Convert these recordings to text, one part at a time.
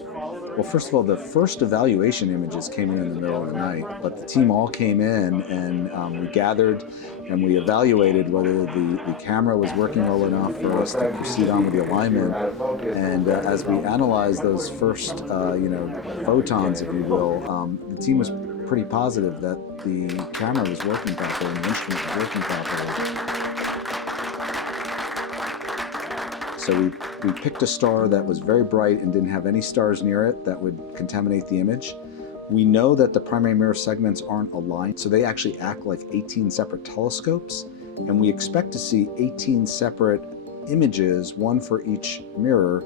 Well, first of all, the first evaluation images came in the middle of the night, but the team all came in and we gathered and we evaluated whether the camera was working well enough for us to proceed on with the alignment. And as we analyzed those first, photons, if you will, the team was pretty positive that the camera was working properly and the instrument was working properly. So we picked a star that was very bright and didn't have any stars near it that would contaminate the image. We know that the primary mirror segments aren't aligned, so they actually act like 18 separate telescopes, and we expect to see 18 separate images, one for each mirror,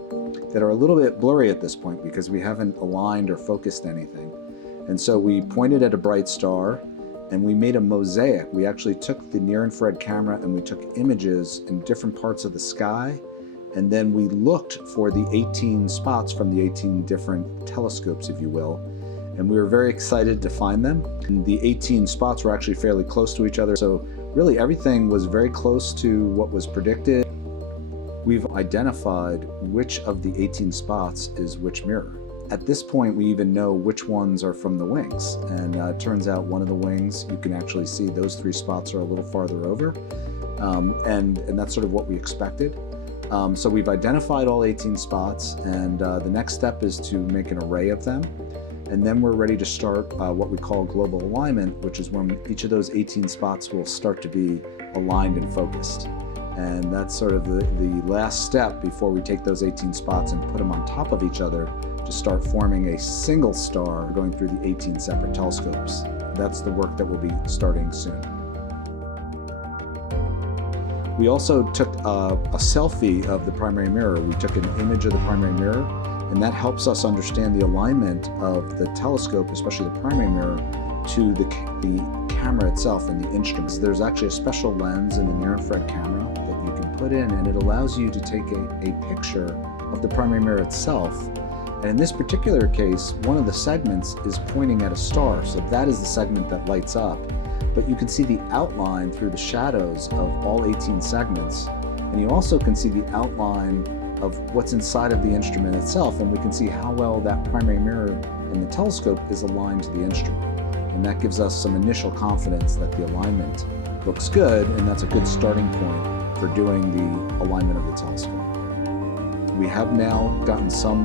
that are a little bit blurry at this point because we haven't aligned or focused anything. And so we pointed at a bright star and we made a mosaic. We actually took the near-infrared camera and we took images in different parts of the sky, and then we looked for the 18 spots from the 18 different telescopes, if you will. And we were very excited to find them. And the 18 spots were actually fairly close to each other. So really everything was very close to what was predicted. We've identified which of the 18 spots is which mirror. At this point, we even know which ones are from the wings. And it turns out one of the wings, you can actually see those 3 spots are a little farther over. And that's sort of what we expected. So we've identified all 18 spots, and the next step is to make an array of them. And then we're ready to start what we call global alignment, which is when each of those 18 spots will start to be aligned and focused. And that's sort of the last step before we take those 18 spots and put them on top of each other to start forming a single star going through the 18 separate telescopes. That's the work that will be starting soon. We also took a selfie of the primary mirror. We took an image of the primary mirror, and that helps us understand the alignment of the telescope, especially the primary mirror, to the camera itself and the instruments. There's actually a special lens in the near-infrared camera that you can put in, and it allows you to take a picture of the primary mirror itself. And in this particular case, one of the segments is pointing at a star, so that is the segment that lights up. But you can see the outline through the shadows of all 18 segments, and you also can see the outline of what's inside of the instrument itself, and we can see how well that primary mirror in the telescope is aligned to the instrument. And that gives us some initial confidence that the alignment looks good, and that's a good starting point for doing the alignment of the telescope. We have now gotten some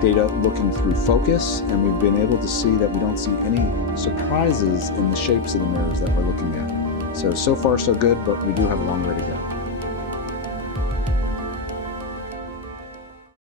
data looking through focus, and we've been able to see that we don't see any surprises in the shapes of the mirrors that we're looking at. So far so good, but we do have a long way to go.